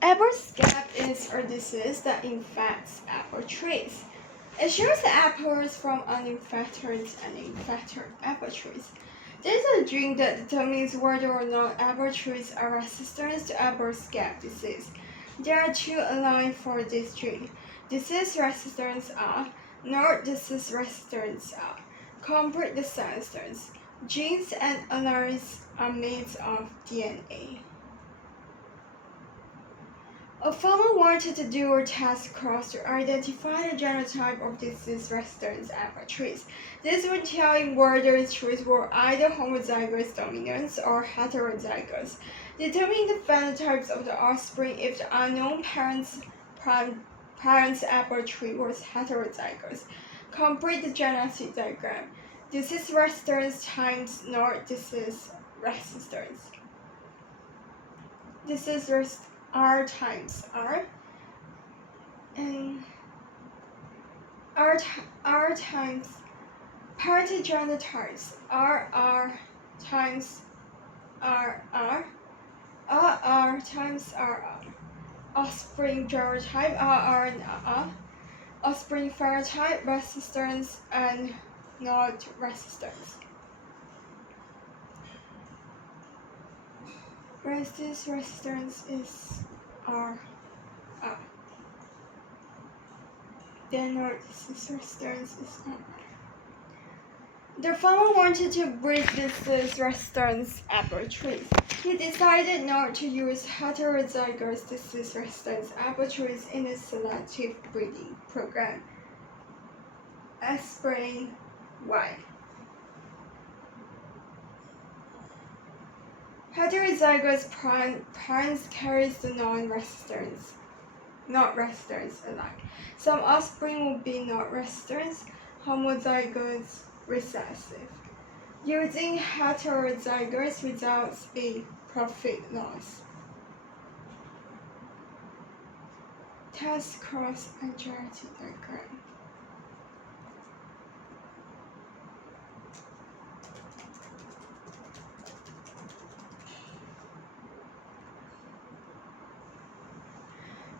Apple scab is a disease that infects apple trees. It shows the apples from uninfected and infected apple trees. There is a gene that determines whether or not apple trees are resistant to apple scab disease. There are two alleles for this gene. Disease resistance are, not disease resistance are. Complete resistance. Genes and alleles are made of DNA. A farmer wanted to do a test cross to identify the genotype of disease-resistant apple trees. This would tell him whether the trees were either homozygous dominant or heterozygous, determining the phenotypes of the offspring if the unknown parent's apple tree was heterozygous. Complete the genetic diagram. Disease resistance times not disease resistance. R times R, and R times parity genotypes RR times RR, RR times RR, offspring genotype RR and RR, offspring phenotype resistance and not resistance. Resistance is R. Then resistance is R. The farmer wanted to breed disease-resistant apple trees. He decided not to use heterozygous disease-resistant apple trees in his selective breeding program. Explain why. Heterozygous parents carries the not resistance alike. Some offspring will be not resistant, homozygous recessive. Using heterozygous results in profit loss. Test cross and genetic diagram.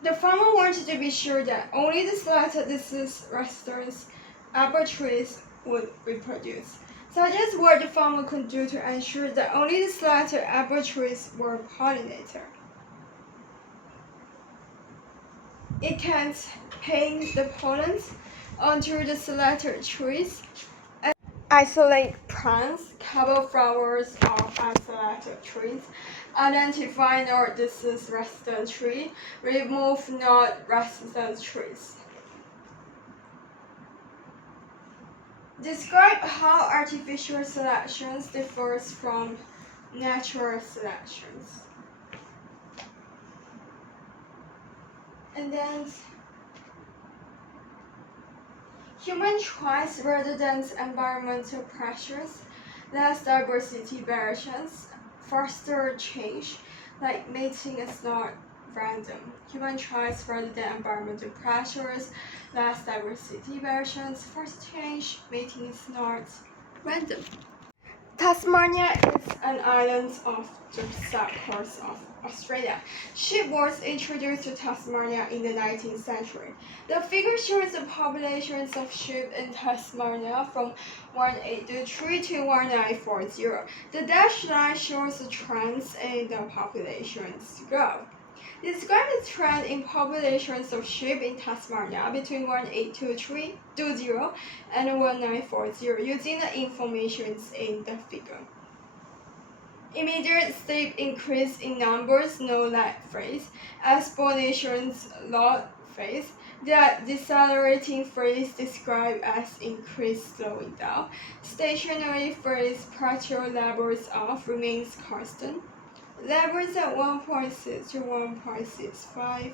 The farmer wanted to be sure that only the selected disease-resistant apple trees would reproduce. Such as what the farmer could do to ensure that only the selected apple trees were pollinated. It can paint the pollen onto the selected trees, and isolate plants, couple flowers of unselected trees, identify not disease-resistant tree, remove not resistant trees. Describe how artificial selections differs from natural selections. And then human choice rather than environmental pressures, less diversity variations, faster change, like mating is not random. Human choice rather than environmental pressures, less diversity variations, faster change, mating is not random. Tasmania is an island off the south coast of Australia. Sheep was introduced to Tasmania in the 19th century. The figure shows the populations of sheep in Tasmania from 1823 to 1940. The dashed line shows the trends in the population's growth. Describe the trend in populations of sheep in Tasmania between 1823 and 1940 using the information in the figure. Immediate steep increase in numbers, no lag phase. Exponential log phase. The decelerating phase described as increased slowing down. Stationary phase plateau levels of remains constant. Levels at 1.6 to 1.65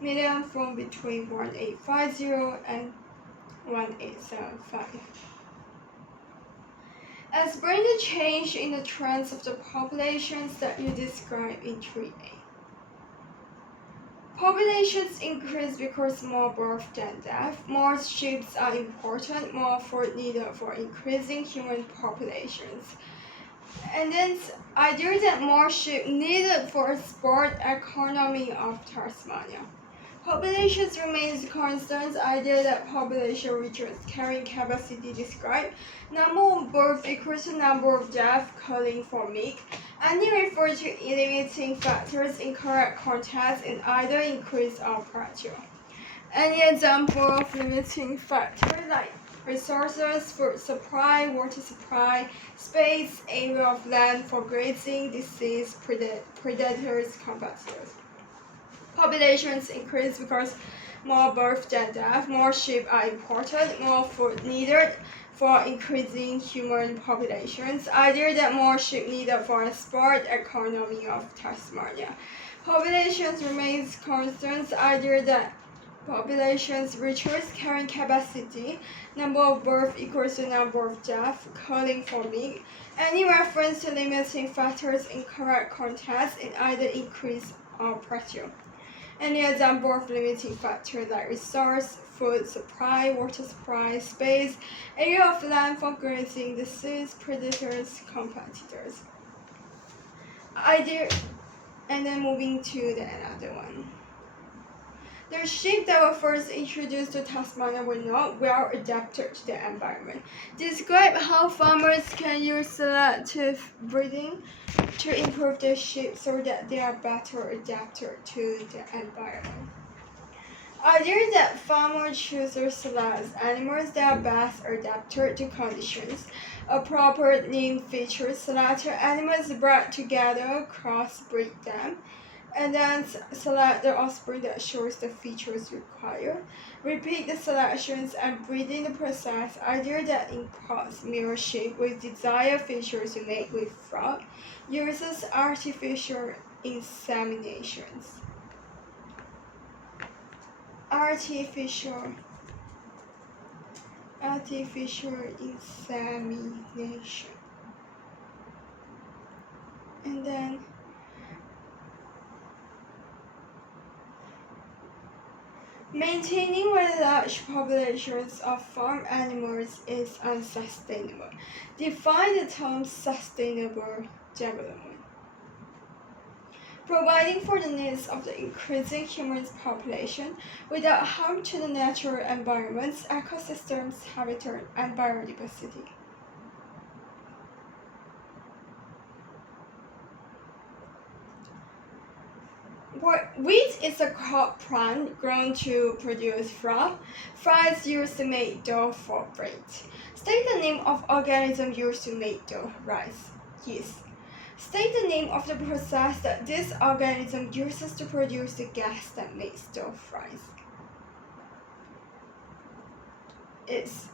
million from between 1850 and 1875. Explain the change in the trends of the populations that you describe in 3A. Populations increase because more birth than death. More sheep are important, more food needed for increasing human populations. And then idea that more ship needed for a sport economy of Tasmania. Populations remains constant. Idea that population reaches carrying capacity described. Number of births equals to number of deaths calling for MIG. And they refer to limiting factors in correct context in either increase or plateau. Any example of limiting factor like resources, food supply, water supply, space, area of land for grazing, disease, predators, competitors. Populations increase because more birth than death, more sheep are imported, more food needed for increasing human populations. Idea that more sheep needed for a sport economy of Tasmania. Populations remains constant. Idea that populations reaches carrying capacity, number of birth equals to number of death, calling for MIG. Any reference to limiting factors in correct context in either increase or plateau. Any example of limiting factors like resource, food supply, water supply, space, area of land for grazing, disease, predators, competitors. Idea, and then moving to the another one. The sheep that were first introduced to Tasmania were not well adapted to the environment. Describe how farmers can use selective breeding to improve the sheep so that they are better adapted to the environment. Idea that farmers choose or select animals that are best adapted to conditions. A proper name features select animals bred together, crossbreed them, and then select the offspring that shows the features required. Repeat the selections and breeding the process. Idea that imports male sheep with desired features to mate with flock. Uses artificial inseminations. Artificial insemination. And then maintaining very large populations of farm animals is unsustainable. Define the term sustainable development. Providing for the needs of the increasing human population without harm to the natural environments, ecosystems, habitat, and biodiversity. Wheat is a crop plant grown to produce flour. Flour is used to make dough for bread. State the name of organism used to make dough. Rice. Yeast. State the name of the process that this organism uses to produce the gas that makes dough rise. It's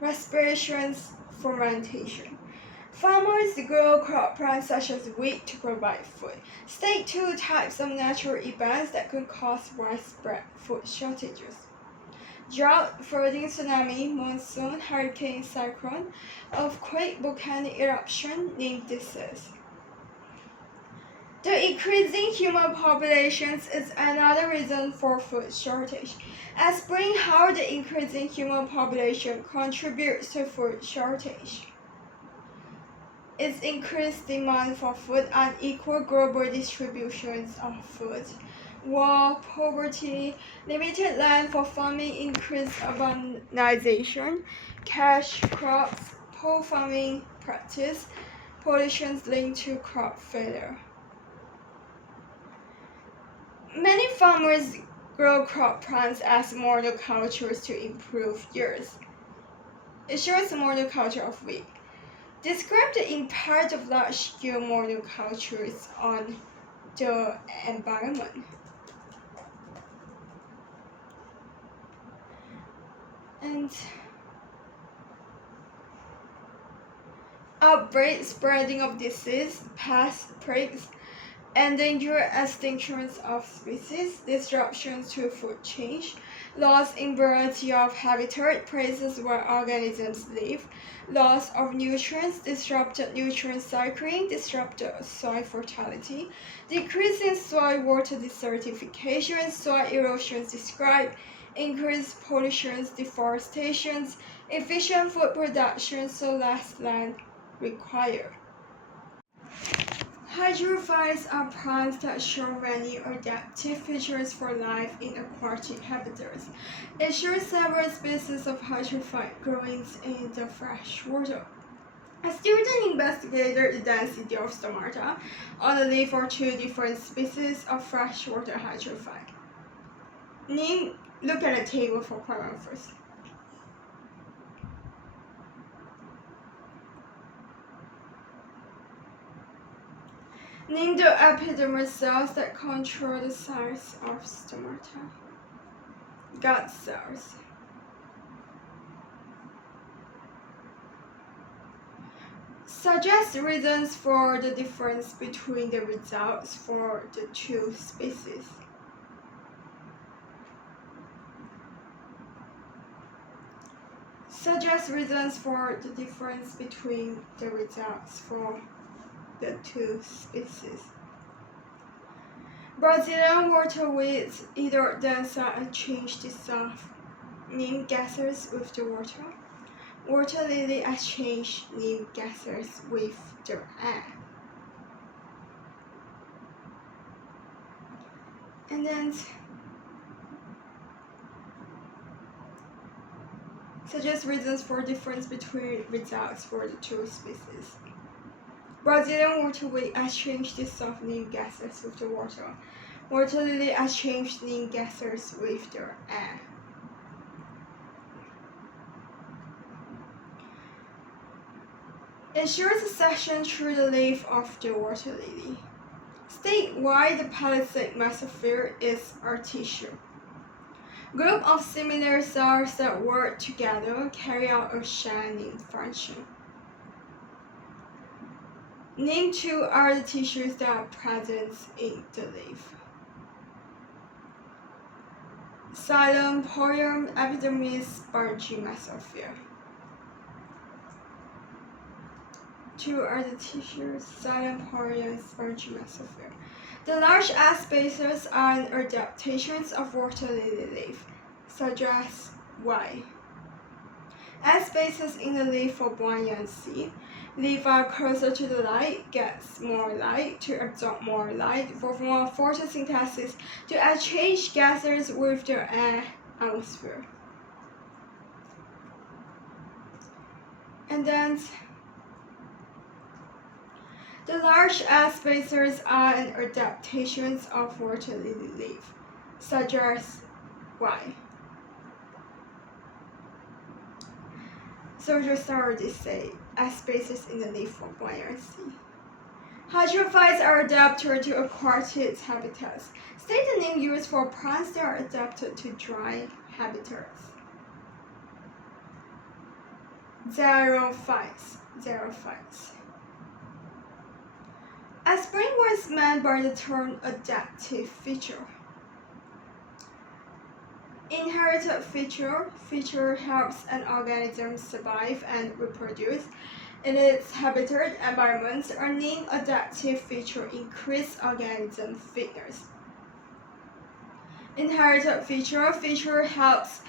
respiration fermentation. Farmers grow crop plants such as wheat to provide food. State two types of natural events that could cause widespread food shortages. Drought, flooding, tsunami, monsoon, hurricane, cyclone, earthquake, volcanic eruption, name disease. The increasing human populations is another reason for food shortage. Explain how the increasing human population contributes to food shortage. Its increased demand for food, unequal global distributions of food, war, poverty, limited land for farming, increased urbanization, cash crops, poor farming practice, pollutions linked to crop failure. Many farmers grow crop plants as monocultures to improve yields. It shows monoculture of wheat. Describe the impact of large-scale monocultures on the environment. And outbreak, spreading of disease, pest, plagues, endangered extinctions of species, disruptions to food chain, loss in variety of habitat, places where organisms live, loss of nutrients, disrupted nutrient cycling, disrupted soil fertility, decrease in soil water desertification, soil erosion described, increased pollution, deforestation, efficient food production, so less land required. Hydrophytes are plants that show many adaptive features for life in aquatic habitats. It shows several species of hydrophyte growing in the fresh water. A student investigated the density of stomata on the leaf of two different species of freshwater hydrophyte. Look at the table for problem first. Name the epidermal cells that control the size of stomata. Gut cells. Suggest reasons for the difference between the results for the two species. Suggest reasons for the difference between the results for the two species. Brazilian waterweeds either denser and change dissolve neem gases with the water. Water lily exchange neem gases with the air. And then suggest reasons for difference between results for the two species. Brazilian waterweed exchange dissolved neem gases with the water. Water lily exchange neem gases with the air. It shows a section through the leaf of the water lily. State why the palisade mesosphere is a tissue. Group of similar cells that work together carry out a shining function. Name two other tissues that are present in the leaf. Xylem, poem, epidermis, spongy mesosphere. Two other tissues, xylem, poem, spongy mesosphere. The large air spaces are adaptations of water lily leaf, suggest why. Air spaces in the leaf for buoyancy. Leaves are closer to the light, gets more light to absorb more light for more photosynthesis to exchange gases with the air atmosphere. And then the large air spaces are adaptations of water lily leaf, suggest why. So just already say air spaces in the leaf for buoyancy. Hydrophytes are adapted to aquatic habitats. State the name used for plants that are adapted to dry habitats. Xerophytes. Explain what is meant by the term adaptive feature. Inherited feature helps an organism survive and reproduce in its habitat environment. A named adaptive feature increase organism fitness. Inherited feature helps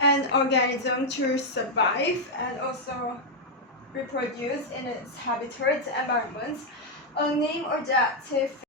an organism to survive and also reproduce in its habitat environment. A named adaptive